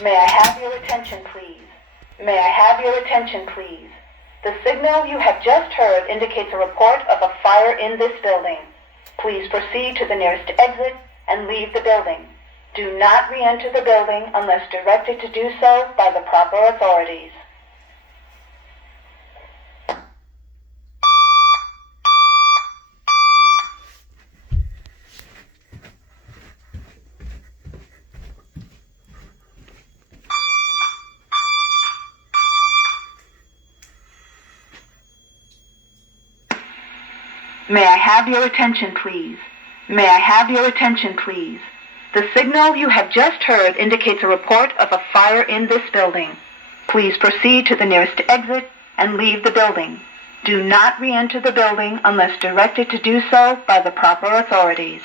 May I have your attention, please? May I have your attention, please? The signal you have just heard indicates a report of a fire in this building. Please proceed to the nearest exit and leave the building. Do not re-enter the building unless directed to do so by the proper authorities. May I have your attention, please? May I have your attention, please? The signal you have just heard indicates a report of a fire in this building. Please proceed to the nearest exit and leave the building. Do not re-enter the building unless directed to do so by the proper authorities.